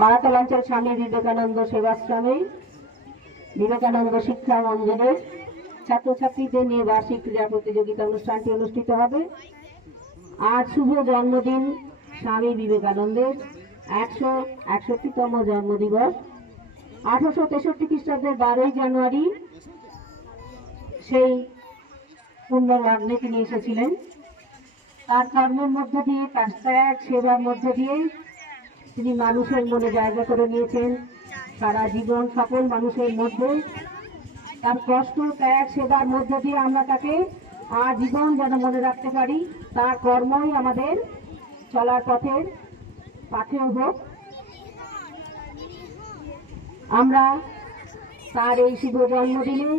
পাড়াতলাঞ্চল স্বামী বিবেকানন্দ সেবাশ্রমে বিবেকানন্দ শিক্ষা মন্দিরে ছাত্রছাত্রীদের নিয়ে বার্ষিক ক্রীড়া প্রতিযোগিতা অনুষ্ঠানটি অনুষ্ঠিত হবে। আজ শুভ জন্মদিন স্বামী বিবেকানন্দের 161তম জন্মদিবস। 1863 খ্রিস্টাব্দের 12ই জানুয়ারি সেই পূর্ণ লগ্নে তিনি এসেছিলেন। তার কর্মের মধ্য দিয়ে, তার ত্যাগ সেবার মধ্য দিয়ে তিনি মানুষের মনে জায়গা করে নিয়েছেন। সারা জীবন সকল মানুষের মধ্যে তার কষ্ট, ত্যাগ, সেবার মধ্য দিয়ে আমরা তাকে আজীবন যেন মনে রাখতে পারি। তার কর্মই আমাদের চলার পথের পাথেয় হোক। আমরা তার এই শুভ জন্মদিনে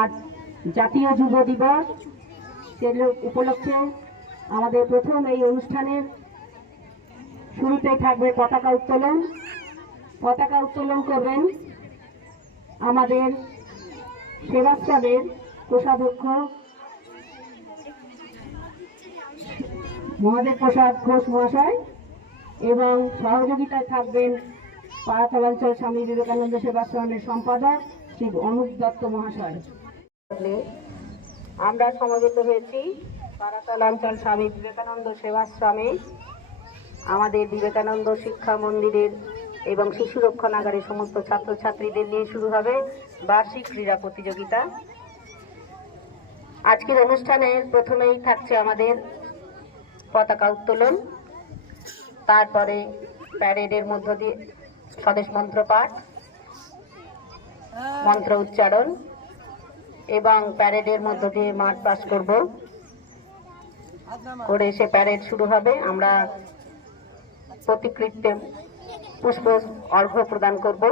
আর জাতীয় যুব দিবস উপলক্ষে আমাদের প্রথম এই অনুষ্ঠানের শুরুতেই থাকবে পতাকা উত্তোলন। পতাকা উত্তোলন করবেন আমাদের সেবাশ্রমের কোষাধ্যক্ষ মহাদেব প্রসাদ ঘোষ মহাশয় এবং সহযোগিতায় থাকবেন পাড়াতলাঞ্চল স্বামী বিবেকানন্দ সেবাশ্রমের সম্পাদক শ্রী অনুপ দত্ত মহাশয়। আমরা সমবেত হয়েছি পাড়াতলাঞ্চল স্বামী বিবেকানন্দ সেবাশ্রমে আমাদের বিবেকানন্দ শিক্ষা মন্দিরের এবং শিশু রক্ষণাগারের সমস্ত ছাত্রছাত্রীদের নিয়ে শুরু হবে বার্ষিক ক্রীড়া প্রতিযোগিতা। আজকের অনুষ্ঠানের প্রথমেই থাকছে আমাদের পতাকা উত্তোলন, তারপরে প্যারেডের মধ্য দিয়ে স্বদেশ মন্ত্র পাঠ, মন্ত্র উচ্চারণ এবং প্যারেডের মধ্য দিয়ে মাঠ পাস করব করে সে প্যারেড শুরু হবে। আমরা প্রতিকৃতিতে পুষ্প অর্ঘ্য প্রদান করব।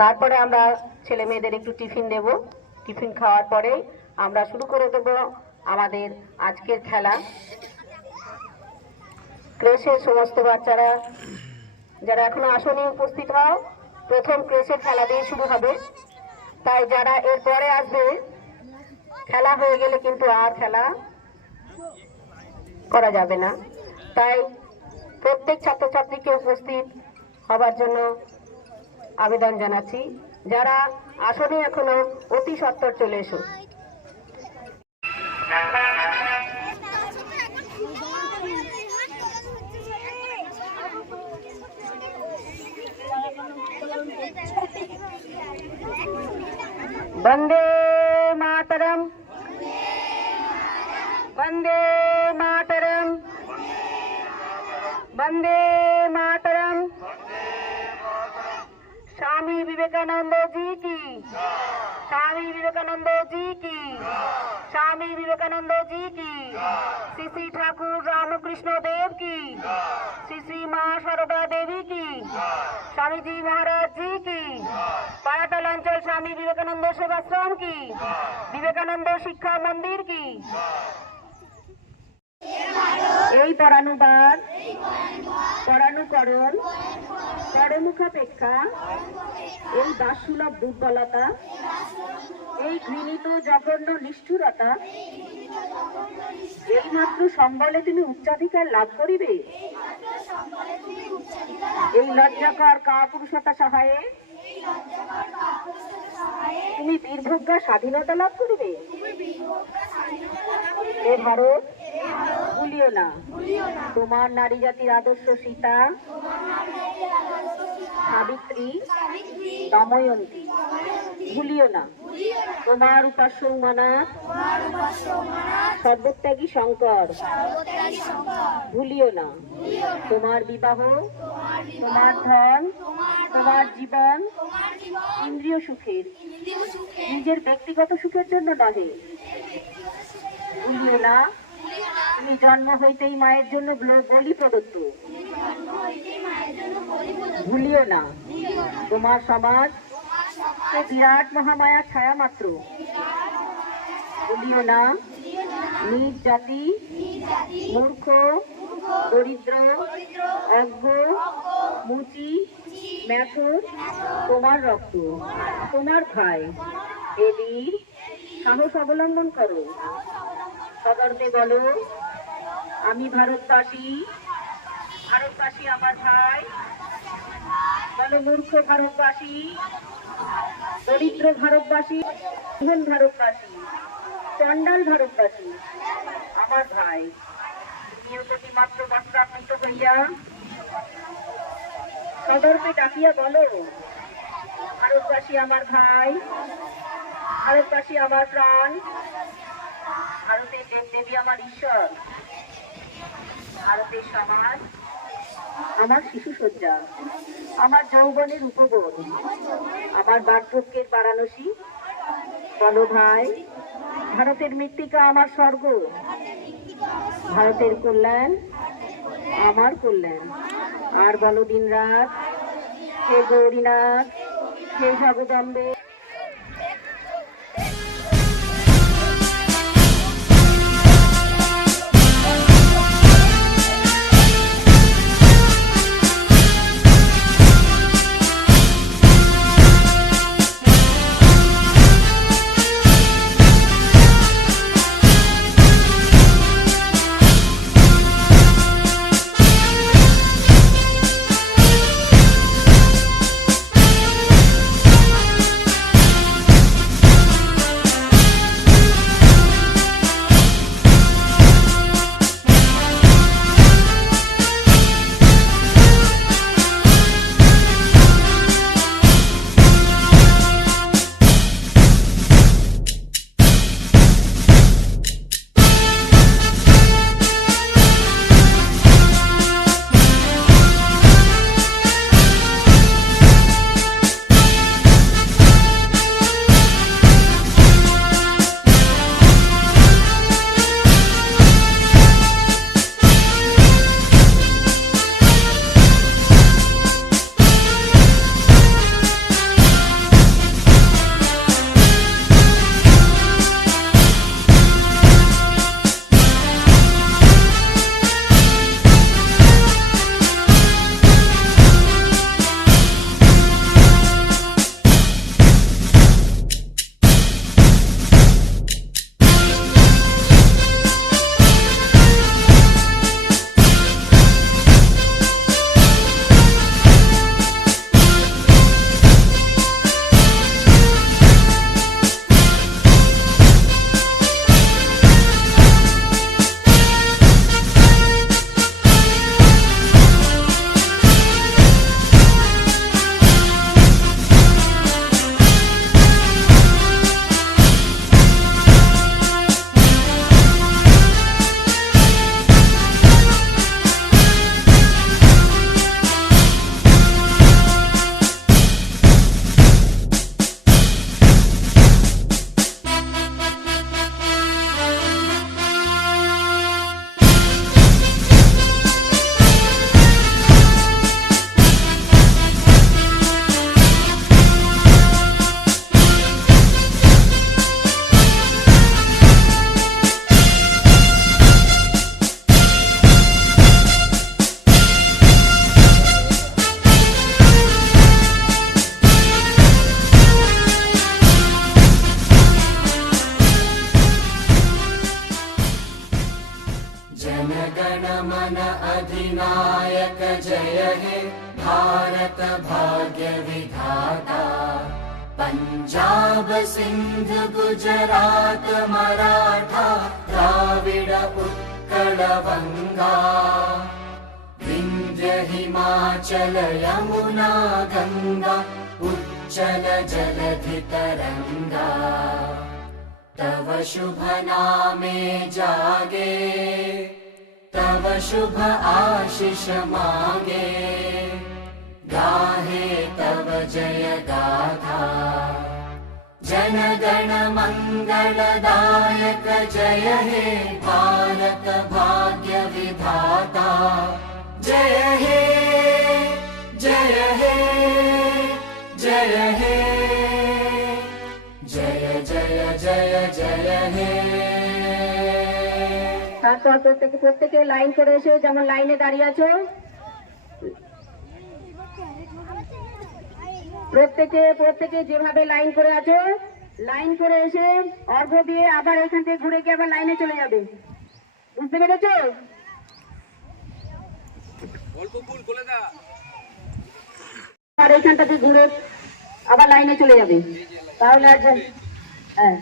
তারপরে আমরা ছেলে মেয়েদের একটু টিফিন দেব। টিফিন খাওয়ার পরে আমরা শুরু করে দেব আমাদের আজকের খেলা। ক্রেশের সমস্ত বাচ্চারা যারা এখনো আসনে উপস্থিত হও, প্রথম ক্রেশের খেলা দিয়ে শুরু হবে। তাই যারা এরপরে আসবে, খেলা হয়ে গেলে কিন্তু আর খেলা করা যাবে না। তাই প্রত্যেক ছাত্রছাত্রীকে উপস্থিত হবার জন্য আবেদন জানাচ্ছি। যারা আসনে এখনো অতি সত্বর চলে এসো। বন্দে মাতরম, বন্দে মাতরম, বন্দে মাতরম। स्वामी विवेकानंद जी की, स्वामी विवेकानंद जी की, स्वामी विवेकानंद जी की, श्री श्री ठाकुर रामकृष्ण देव की, श्री श्री माँ शारदा देवी की, स्वामी जी महाराज जी की, पाड़ातलांचल स्वामी विवेकानंद सेवाश्रम की, विवेकानंद शिक्षा मंदिर की। এই পরানুবাদ, পরানুকরণ, পরমুখাপেক্ষা, এই দাসসুলভ দুর্বলতা, এই ঘৃণিত জঘন্য নিষ্ঠুরতা, এইমাত্র সম্বলে তুমি উচ্চাধিকার লাভ করিবে। এই লজ্জাকর কাপুরুষতা সহায়ে তুমি বীরভোগ্যা স্বাধীনতা লাভ করিবে। এ ভারত, ভুলিও না তোমার নারী জাতির আদর্শ সীতা, সাবিত্রী, দময়ন্তী। ভুলিও না তোমার উপাস্য উমানাথ, সর্বত্যাগী শঙ্কর। ভুলিও না তোমার বিবাহ, তোমার ধন, তোমার জীবন ইন্দ্রিয় সুখের, নিজের ব্যক্তিগত সুখের জন্য নহে। ভুলিও না তুমি জন্ম হইতেই মায়ের জন্য বলি প্রদত্ত। ভুলিও না তোমার সমাজ বিরাট মহামায়ার ছায়া মাত্র। ভুলিও না নিজ জাতি, মূর্খ, দরিদ্র, অজ্ঞ, মুচি, মেথর তোমার রক্ত, তোমার ভাই। এ বীর সাহস অবলম্বন করো, সদর্পে বলো আমি ভারতবাসী, ভারতবাসী আমার ভাই। বলো মূর্খ ভারতবাসী, দরিদ্র ভারতবাসী, জীবন ভারতবাসী, চণ্ডাল ভারতবাসী আমার ভাই। তুমিও প্রতি মাত্র বস্ত্রাবৃত হইয়া সদর্পে ডাকিয়া বলো, ভারতবাসী আমার ভাই, ভারতবাসী আমার প্রাণ, ভারতের দেবদেবী আমার ঈশ্বর, ভারতের সমাজ আমার শিশু সজ্জা, আমার যৌবনের উপবন, আমার বার্ধক্যের বারাণসী। বলো ভাই, ভারতের মৃত্তিকা আমার স্বর্গ, ভারতের কল্যাণ আমার কল্যাণ। আর বলো দিন রাত, হে গৌরীনাথ, হে জগদম্বে। अधिनायक जय हे भारत भाग्य विधाता। पंजाब सिंध गुजरात मराठा द्राविड उत्कल बंगा, विंध्य हिमाचल यमुना गंगा उच्चल जलधि तरंगा। तव शुभ नामे जागे, तव शुभ आशीष मांगे, गाहे तव जय गाथा। जन गण मंगलदायक जय हे भारत भाग्य विधाता। जय हे जय हे जय हे जय जय जय जय हे। তারপর প্রত্যেকে লাইন করে এসে যেমন লাইনে দাঁড়িয়ে আছো, প্রত্যেকে যেভাবে লাইন করে আছো, লাইন করে এসে অর্ঘ্য দিয়ে আবার এখান থেকে ঘুরে গিয়ে আবার লাইনে চলে যাবে। বুঝতে পেরেছো? আর এইখানটাতে ঘুরে আবার লাইনে চলে যাবে, তাহলে আর হ্যাঁ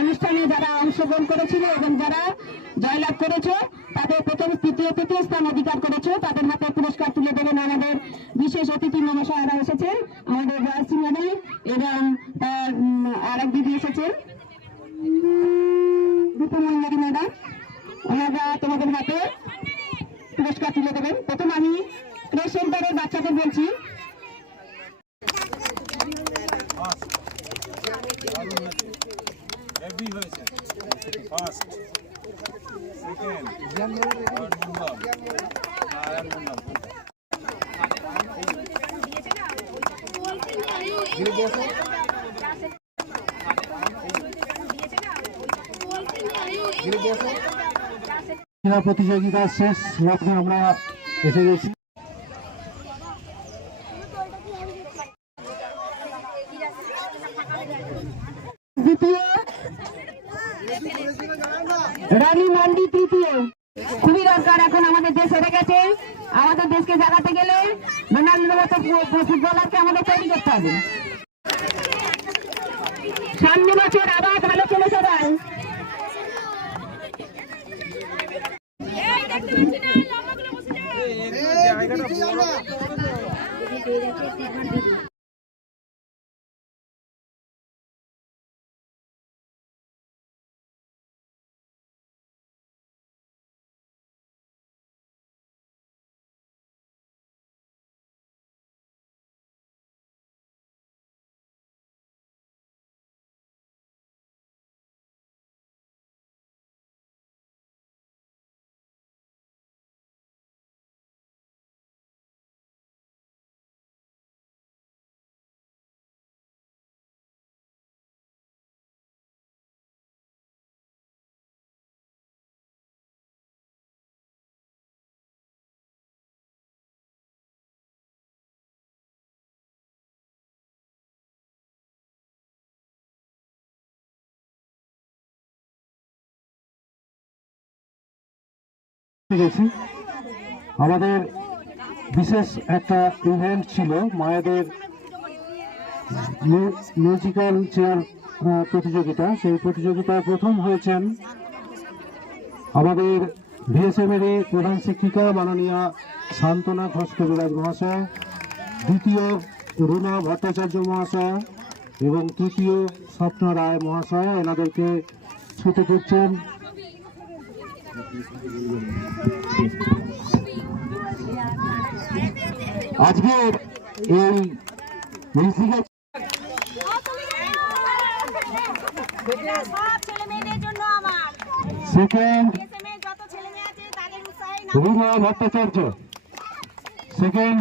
অনুষ্ঠানে যারা অংশগ্রহণ করেছিল এবং যারা জয়লাভ করেছে তাদের প্রথম তৃতীয় স্থান অধিকার করেছে, তাদের হাতে পুরস্কার তুলে দেবেন আমাদের বিশেষ অতিথি মহাশয়রা এসেছেন, আমাদের জয়শ্রী ম্যাডাম এবং তার আরেক দিদি এসেছেন দীপমঞ্জরি ম্যাডাম, ওনারা তোমাদের হাতে পুরস্কার তুলে দেবেন। প্রথম আমি ক্রেশ সেন্টারের বাচ্চাদের বলছি, প্রতিযোগিতার শেষ লগ্নে আমরা এসে গেছি। দ্বিতীয় রানী মান্ডি, তৃতীয়। খুবই দরকার, এখন আমাদের দেশ হেরে গেছে, আমাদের দেশকে জাগাতে গেলে রোনাল্ডোর মতো ফুটবলারকে আমাদের তৈরি করতে হবে। সামনে বছর আবার ভালো চলে সবাই। আমাদের বিশেষ একটা ইভেন্ট ছিল মায়েদের মিউজিক্যাল চেয়ার প্রতিযোগিতা। সেই প্রতিযোগিতায় প্রথম হয়েছেন আমাদের ভিএসএম এর প্রধান শিক্ষিকা মাননীয়া শান্তনা ঘোষ কবিরাজ মহাশয়, দ্বিতীয় রুনা ভট্টাচার্য মহাশয় এবং তৃতীয় স্বপ্ন রায় মহাশয় এনাদেরকে ছুটে করছেন। আজকের এই musical second Runa Bhattacharya, second